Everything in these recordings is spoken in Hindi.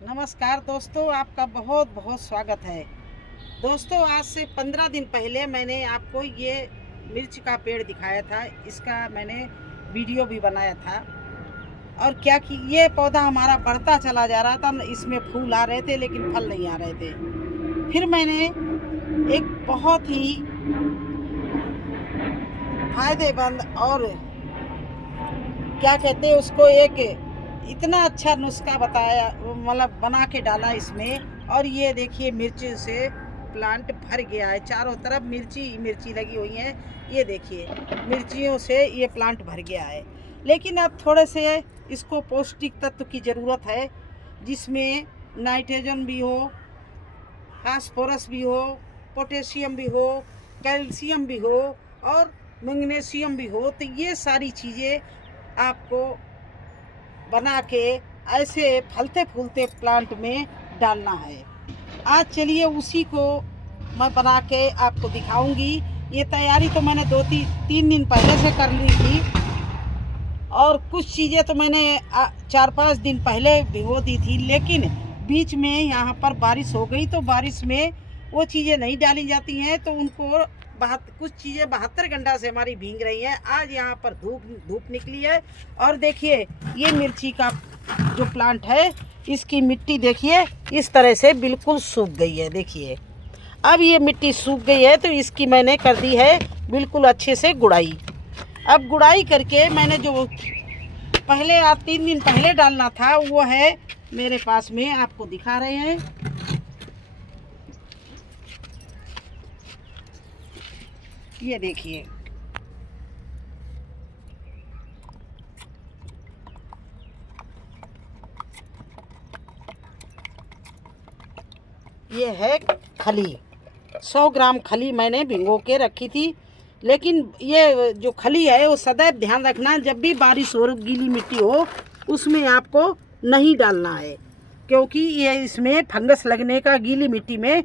नमस्कार दोस्तों, आपका बहुत बहुत स्वागत है। दोस्तों, आज से 15 दिन पहले मैंने आपको ये मिर्च का पेड़ दिखाया था। इसका मैंने वीडियो भी बनाया था। और क्या कि ये पौधा हमारा बढ़ता चला जा रहा था, इसमें फूल आ रहे थे लेकिन फल नहीं आ रहे थे। फिर मैंने एक बहुत ही फायदेमंद और क्या कहते हैं उसको, एक इतना अच्छा नुस्खा बताया, मतलब बना के डाला इसमें। और ये देखिए, मिर्च से प्लांट भर गया है। चारों तरफ मिर्ची मिर्ची लगी हुई है। ये देखिए, मिर्चियों से ये प्लांट भर गया है। लेकिन अब थोड़े से इसको पौष्टिक तत्व की ज़रूरत है, जिसमें नाइट्रोजन भी हो, फास्फोरस भी हो, पोटेशियम भी हो, कैल्शियम भी हो और मैग्नीशियम भी हो। तो ये सारी चीज़ें आपको बना के ऐसे फलते फूलते प्लांट में डालना है। आज चलिए उसी को मैं बना के आपको दिखाऊंगी। ये तैयारी तो मैंने 2-3 दिन पहले से कर ली थी, और कुछ चीज़ें तो मैंने 4-5 दिन पहले भिगो दी थी। लेकिन बीच में यहाँ पर बारिश हो गई, तो बारिश में वो चीज़ें नहीं डाली जाती हैं, तो उनको कुछ चीज़ें 72 घंटा से हमारी भीग रही हैं। आज यहाँ पर धूप निकली है। और देखिए, ये मिर्ची का जो प्लांट है, इसकी मिट्टी देखिए इस तरह से बिल्कुल सूख गई है। देखिए, अब ये मिट्टी सूख गई है, तो इसकी मैंने कर दी है बिल्कुल अच्छे से गुड़ाई। अब गुड़ाई करके मैंने जो पहले 3 दिन पहले डालना था, वो है मेरे पास में, आपको दिखा रहे हैं। ये देखिए, ये है खली। 100 ग्राम खली मैंने भिगो के रखी थी। लेकिन ये जो खली है, वो सदैव ध्यान रखना, जब भी बारिश हो, गीली मिट्टी हो, उसमें आपको नहीं डालना है। क्योंकि ये इसमें फंगस लगने का, गीली मिट्टी में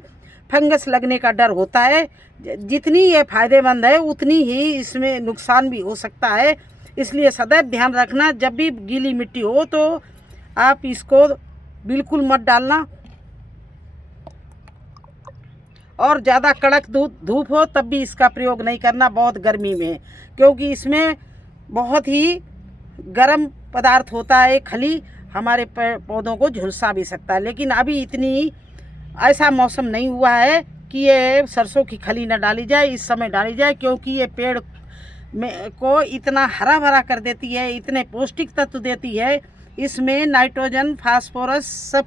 फंगस लगने का डर होता है। जितनी ये फ़ायदेमंद है, उतनी ही इसमें नुकसान भी हो सकता है। इसलिए सदैव ध्यान रखना, जब भी गीली मिट्टी हो तो आप इसको बिल्कुल मत डालना। और ज़्यादा कड़क धूप हो तब भी इसका प्रयोग नहीं करना, बहुत गर्मी में, क्योंकि इसमें बहुत ही गर्म पदार्थ होता है। खली हमारे पौधों को झुलसा भी सकता है। लेकिन अभी इतनी ऐसा मौसम नहीं हुआ है कि ये सरसों की खली न डाली जाए, इस समय डाली जाए, क्योंकि ये पेड़ में को इतना हरा भरा कर देती है, इतने पौष्टिक तत्व देती है। इसमें नाइट्रोजन, फास्फोरस, सब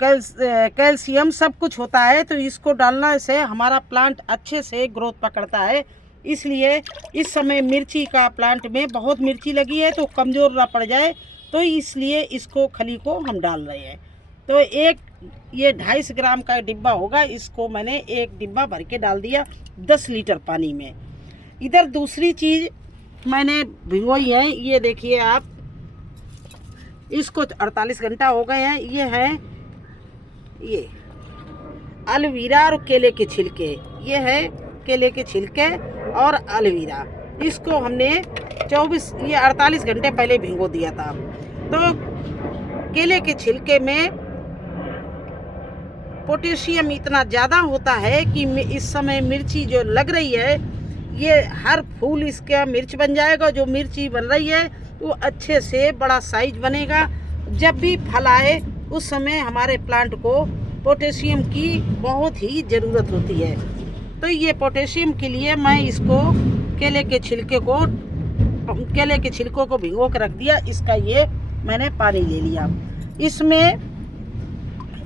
कैल्शियम सब कुछ होता है। तो इसको डालने से हमारा प्लांट अच्छे से ग्रोथ पकड़ता है। इसलिए इस समय मिर्ची का प्लांट में बहुत मिर्ची लगी है, तो कमज़ोर ना पड़ जाए, तो इसलिए इसको खली को हम डाल रहे हैं। तो ये 250 ग्राम का डिब्बा होगा, इसको मैंने एक डिब्बा भर के डाल दिया 10 लीटर पानी में। इधर दूसरी चीज़ मैंने भिगोई है। ये देखिए आप, इसको 48 घंटा हो गए हैं। ये है ये एलोवेरा और केले के छिलके। ये है केले के छिलके और एलोवेरा। इसको हमने 48 घंटे पहले भिगो दिया था। तो केले के छिलके में पोटेशियम इतना ज़्यादा होता है कि इस समय मिर्ची जो लग रही है, ये हर फूल इसका मिर्च बन जाएगा। जो मिर्ची बन रही है वो अच्छे से बड़ा साइज बनेगा। जब भी फल आए, उस समय हमारे प्लांट को पोटेशियम की बहुत ही ज़रूरत होती है। तो ये पोटेशियम के लिए मैं इसको केले के छिलकों को भिगो कर रख दिया। इसका ये मैंने पानी ले लिया। इसमें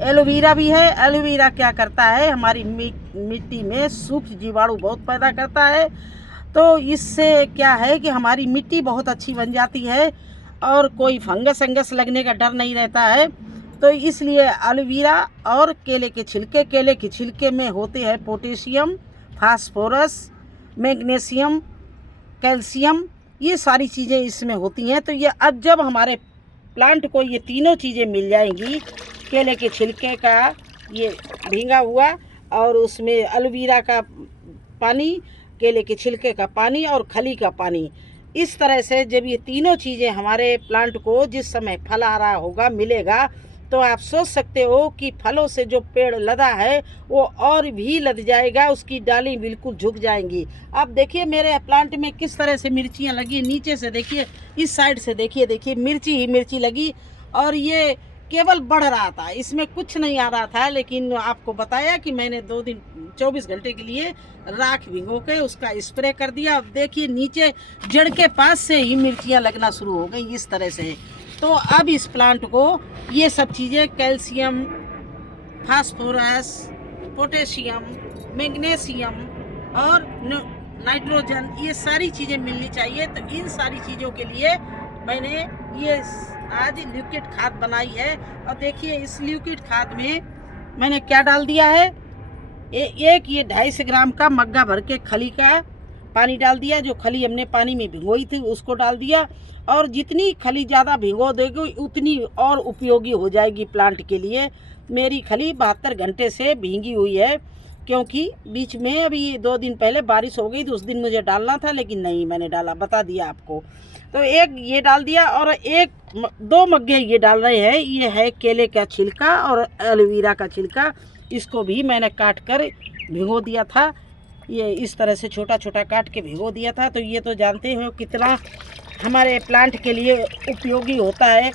एलोवेरा भी है। एलोवेरा क्या करता है, हमारी मिट्टी में सूक्ष्म जीवाणु बहुत पैदा करता है। तो इससे क्या है कि हमारी मिट्टी बहुत अच्छी बन जाती है और कोई फंगस लगने का डर नहीं रहता है। तो इसलिए एलोवेरा और केले के छिलके में होते हैं पोटेशियम, फास्फोरस, मैग्नीशियम, कैल्शियम, ये सारी चीज़ें इसमें होती हैं। तो ये अब जब हमारे प्लांट को ये तीनों चीज़ें मिल जाएंगी, केले के छिलके का ये भींगा हुआ, और उसमें एलोवेरा का पानी, केले के छिलके का पानी और खली का पानी, इस तरह से जब ये तीनों चीज़ें हमारे प्लांट को जिस समय फल आ रहा होगा मिलेगा, तो आप सोच सकते हो कि फलों से जो पेड़ लदा है वो और भी लद जाएगा, उसकी डाली बिल्कुल झुक जाएंगी। अब देखिए मेरे प्लांट में किस तरह से मिर्चियाँ लगी, नीचे से देखिए, इस साइड से देखिए मिर्ची ही मिर्ची लगी, और ये केवल बढ़ रहा था, इसमें कुछ नहीं आ रहा था। लेकिन आपको बताया कि मैंने 2 दिन 24 घंटे के लिए राख भिगो के उसका स्प्रे कर दिया। अब देखिए नीचे जड़ के पास से ही मिर्चियाँ लगना शुरू हो गई इस तरह से। तो अब इस प्लांट को ये सब चीज़ें, कैल्शियम, फास्फोरस, पोटेशियम, मैग्नीशियम और नाइट्रोजन, ये सारी चीज़ें मिलनी चाहिए। तो इन सारी चीज़ों के लिए मैंने ये आज लिक्विड खाद बनाई है। और देखिए इस लिक्विड खाद में मैंने क्या डाल दिया है, एक ये 250 ग्राम का मग्गा भर के खली का पानी डाल दिया। जो खली हमने पानी में भिगोई थी उसको डाल दिया, और जितनी खली ज़्यादा भिगो देगी उतनी और उपयोगी हो जाएगी प्लांट के लिए। मेरी खली 72 घंटे से भीगी हुई है, क्योंकि बीच में अभी 2 दिन पहले बारिश हो गई, तो उस दिन मुझे डालना था लेकिन नहीं मैंने डाला, बता दिया आपको। तो एक ये डाल दिया, और 2 मग्गे ये डाल रहे हैं। ये है केले का छिलका और एलोवेरा का छिलका, इसको भी मैंने काट कर भिगो दिया था। ये इस तरह से छोटा छोटा काट के भिगो दिया था। तो ये तो जानते हो कितना हमारे प्लांट के लिए उपयोगी होता है,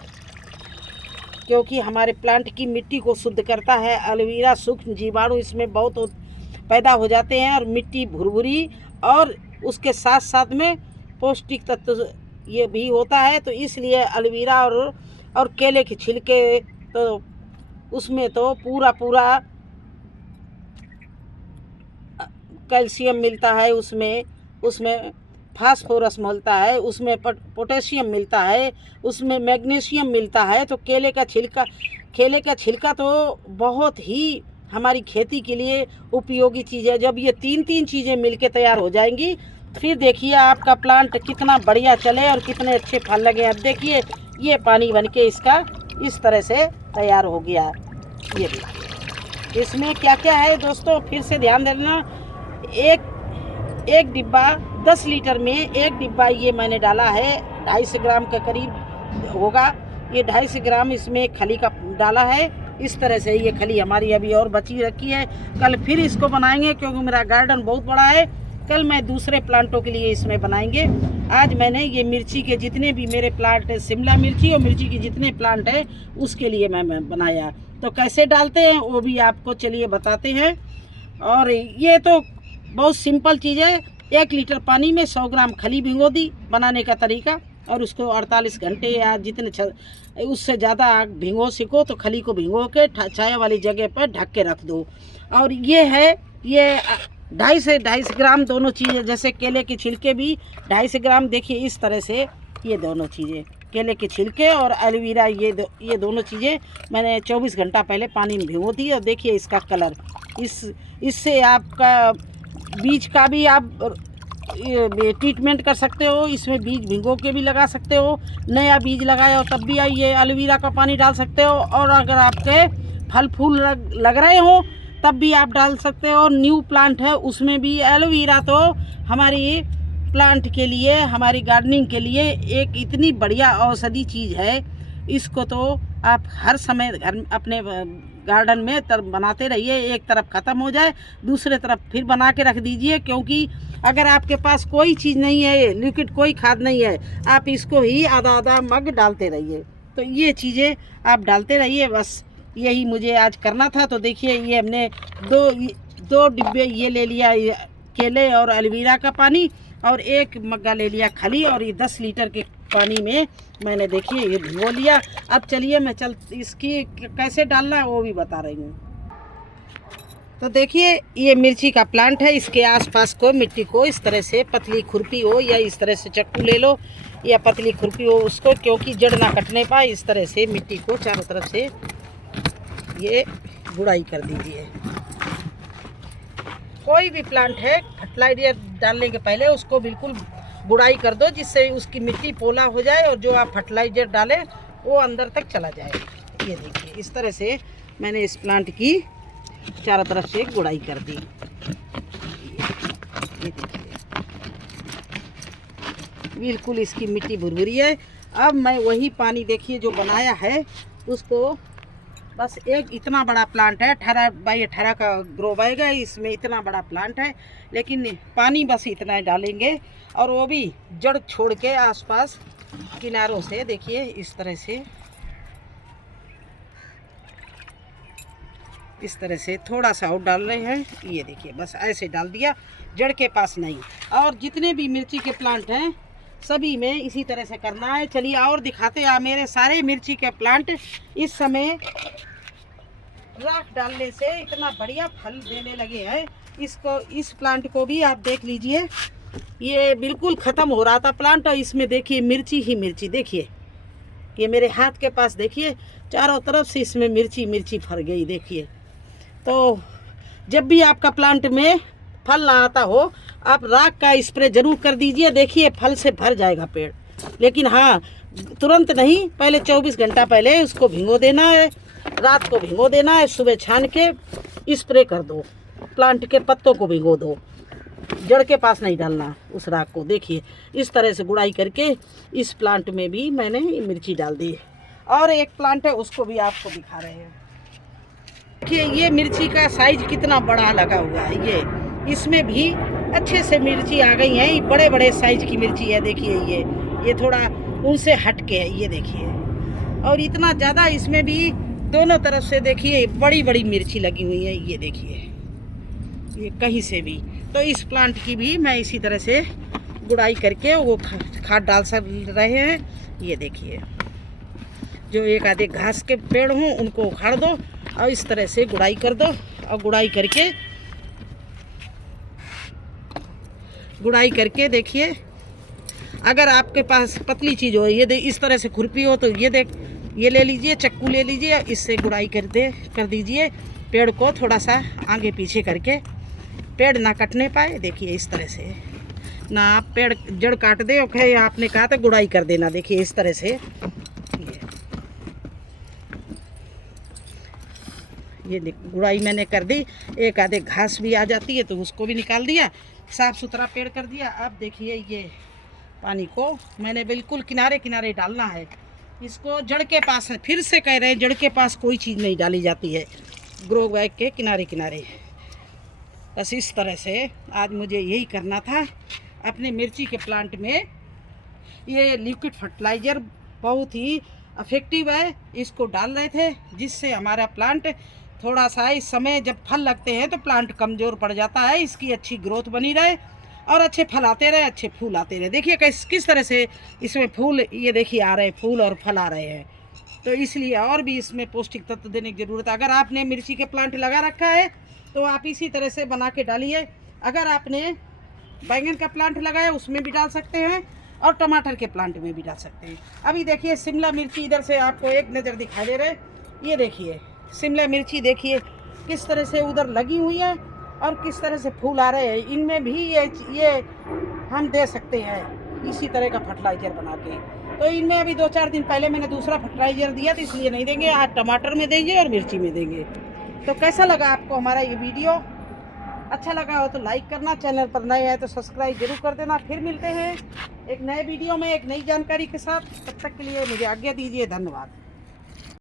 क्योंकि हमारे प्लांट की मिट्टी को शुद्ध करता है। एलोवेरा सूक्ष्म जीवाणु इसमें बहुत पैदा हो जाते हैं, और मिट्टी भुरभुरी, और उसके साथ साथ में पौष्टिक तत्व ये भी होता है। तो इसलिए एलोवेरा और केले के छिलके, तो उसमें तो पूरा कैल्शियम मिलता है, उसमें फास्फोरस मिलता है, उसमें पोटेशियम मिलता है, उसमें मैग्नीशियम मिलता है। तो केले का छिलका तो बहुत ही हमारी खेती के लिए उपयोगी चीज़ है। जब ये 3 चीज़ें मिलके तैयार हो जाएंगी, फिर देखिए आपका प्लांट कितना बढ़िया चले और कितने अच्छे फल लगे। अब देखिए ये पानी बनके इसका इस तरह से तैयार हो गया। ये देखिए इसमें क्या क्या है दोस्तों, फिर से ध्यान देना। एक डिब्बा 10 लीटर में एक डिब्बा ये मैंने डाला है, 250 ग्राम के करीब होगा। ये 250 ग्राम इसमें खली का डाला है। इस तरह से ये खली हमारी अभी और बची रखी है, कल फिर इसको बनाएंगे, क्योंकि मेरा गार्डन बहुत बड़ा है। कल मैं दूसरे प्लांटों के लिए इसमें बनाएंगे। आज मैंने ये मिर्ची के जितने भी मेरे प्लांट है, शिमला मिर्ची और मिर्ची के जितने प्लांट है, उसके लिए मैं बनाया। तो कैसे डालते हैं वो भी आपको चलिए बताते हैं। और ये तो बहुत सिंपल चीज़ है। 1 लीटर पानी में 100 ग्राम खली भिगो दी, बनाने का तरीका। और उसको 48 घंटे या जितने उससे ज़्यादा भिगो सको तो खली को भिगो के छाया वाली जगह पर ढक के रख दो। और ये है, ये 250 से 250 ग्राम दोनों चीज़ें, जैसे केले के छिलके भी 250 ग्राम। देखिए इस तरह से ये दोनों चीज़ें, केले के छिलके और एलोवेरा, ये दोनों चीज़ें मैंने 24 घंटा पहले पानी में भिगो दी। और देखिए इसका कलर, इससे आपका बीज का भी आप ट्रीटमेंट कर सकते हो। इसमें बीज भिगो के भी लगा सकते हो, नया बीज लगाए हो तब भी ये एलोवेरा का पानी डाल सकते हो। और अगर आपके फल फूल लग रहे हो तब भी आप डाल सकते हो। न्यू प्लांट है उसमें भी एलोवेरा तो हमारी प्लांट के लिए, हमारी गार्डनिंग के लिए एक इतनी बढ़िया औषधि चीज़ है। इसको तो आप हर समय घर अपने गार्डन में बनाते रहिए। एक तरफ ख़त्म हो जाए दूसरे तरफ फिर बना के रख दीजिए, क्योंकि अगर आपके पास कोई चीज़ नहीं है, लिक्विड कोई खाद नहीं है, आप इसको ही आधा मग डालते रहिए। तो ये चीज़ें आप डालते रहिए, बस यही मुझे आज करना था। तो देखिए ये हमने दो डिब्बे ये ले लिया, केले और एलोवेरा का पानी, और 1 मग्गा ले लिया खली, और ये 10 लीटर के पानी में मैंने देखिए ये भिगो लिया। अब चलिए मैं इसकी कैसे डालना है वो भी बता रही हूँ। तो देखिए ये मिर्ची का प्लांट है, इसके आसपास को मिट्टी को इस तरह से पतली खुरपी हो या इस तरह से चक्कू ले लो या पतली खुरपी हो उसको, क्योंकि जड़ ना कटने पाए, इस तरह से मिट्टी को चारों तरफ से ये गुड़ाई कर दीजिए। कोई भी प्लांट है फर्टिलाइजर डालने के पहले उसको बिल्कुल गुड़ाई कर दो, जिससे उसकी मिट्टी पोला हो जाए और जो आप फर्टिलाइजर डालें वो अंदर तक चला जाए। ये देखिए इस तरह से मैंने इस प्लांट की चारों तरफ से गुड़ाई कर दी। ये देखिए बिल्कुल इसकी मिट्टी भुरभुरी है। अब मैं वही पानी देखिए जो बनाया है उसको बस एक इतना बड़ा प्लांट है, 18x18 का ग्रो बैग है, इसमें इतना बड़ा प्लांट है। लेकिन पानी बस इतना डालेंगे, और वो भी जड़ छोड़ के आसपास किनारों से। देखिए इस तरह से थोड़ा सा और डाल रहे हैं। ये देखिए बस ऐसे डाल दिया, जड़ के पास नहीं। और जितने भी मिर्ची के प्लांट हैं सभी में इसी तरह से करना है। चलिए और दिखाते हैं। मेरे सारे मिर्ची के प्लांट इस समय राख डालने से इतना बढ़िया फल देने लगे हैं। इस प्लांट को भी आप देख लीजिए, ये बिल्कुल ख़त्म हो रहा था प्लांट, और इसमें देखिए मिर्ची ही मिर्ची। देखिए ये मेरे हाथ के पास देखिए, चारों तरफ से इसमें मिर्ची मिर्ची फर गई। देखिए, तो जब भी आपका प्लांट में फल ना आता हो, आप राख का स्प्रे जरूर कर दीजिए। देखिए फल से भर जाएगा पेड़। लेकिन हाँ, तुरंत नहीं, पहले 24 घंटा पहले उसको भिगो देना है, रात को भिगो देना है, सुबह छान के स्प्रे कर दो। प्लांट के पत्तों को भिगो दो, जड़ के पास नहीं डालना उस राख को। देखिए इस तरह से गुड़ाई करके इस प्लांट में भी मैंने मिर्ची डाल दी। और एक प्लांट है, उसको भी आपको दिखा रहे हैं। देखिए ये मिर्ची का साइज कितना बड़ा लगा हुआ है। ये इसमें भी अच्छे से मिर्ची आ गई है, बड़े बड़े साइज की मिर्ची है। देखिए ये थोड़ा उनसे हट के है, ये देखिए। और इतना ज़्यादा इसमें भी दोनों तरफ से देखिए बड़ी बड़ी मिर्ची लगी हुई है। ये देखिए, ये कहीं से भी। तो इस प्लांट की भी मैं इसी तरह से गुड़ाई करके वो खाद डाल रहे हैं। ये देखिए, जो एक आधे घास के पेड़ हों उनको उखाड़ दो और इस तरह से गुड़ाई कर दो। और गुड़ाई करके देखिए, अगर आपके पास पतली चीज़ हो, ये इस तरह से खुरपी हो, तो ये ले लीजिए, चक्कू ले लीजिए, इससे गुड़ाई कर दीजिए। पेड़ को थोड़ा सा आगे पीछे करके, पेड़ ना कटने पाए। देखिए इस तरह से ना आप पेड़ जड़ काट दे। ओके, आपने कहा था गुड़ाई कर देना। देखिए इस तरह से ये गुड़ाई मैंने कर दी। एक आधे घास भी आ जाती है तो उसको भी निकाल दिया, साफ़ सुथरा पेड़ कर दिया। अब देखिए ये पानी को मैंने बिल्कुल किनारे किनारे डालना है। इसको जड़ के पास है, फिर से कह रहे हैं, जड़ के पास कोई चीज़ नहीं डाली जाती है, ग्रो बैग के किनारे किनारे। बस इस तरह से आज मुझे यही करना था अपने मिर्ची के प्लांट में। ये लिक्विड फर्टिलाइज़र बहुत ही इफेक्टिव है, इसको डाल रहे थे, जिससे हमारा प्लांट थोड़ा सा, इस समय जब फल लगते हैं तो प्लांट कमज़ोर पड़ जाता है, इसकी अच्छी ग्रोथ बनी रहे और अच्छे फल आते रहे, अच्छे फूल आते रहे। देखिए किस तरह से इसमें फूल, ये देखिए आ रहे हैं, फूल और फल आ रहे हैं। तो इसलिए और भी इसमें पौष्टिक तत्व देने की ज़रूरत है। अगर आपने मिर्ची के प्लांट लगा रखा है तो आप इसी तरह से बना के डालिए। अगर आपने बैंगन का प्लांट लगाया उसमें भी डाल सकते हैं, और टमाटर के प्लांट में भी डाल सकते हैं। अभी देखिए शिमला मिर्ची इधर से आपको एक नज़र दिखाई दे रहे, ये देखिए शिमला मिर्ची, देखिए किस तरह से उधर लगी हुई है और किस तरह से फूल आ रहे हैं। इनमें भी ये हम दे सकते हैं इसी तरह का फर्टिलाइज़र बना के। तो इनमें अभी 2-4 दिन पहले मैंने दूसरा फर्टिलाइज़र दिया, तो इसलिए नहीं देंगे, आज टमाटर में देंगे और मिर्ची में देंगे। तो कैसा लगा आपको हमारा ये वीडियो? अच्छा लगा हो तो लाइक करना, चैनल पर नए हैं तो सब्सक्राइब जरूर कर देना। फिर मिलते हैं एक नए वीडियो में एक नई जानकारी के साथ। तब तक के लिए मुझे आज्ञा दीजिए। धन्यवाद।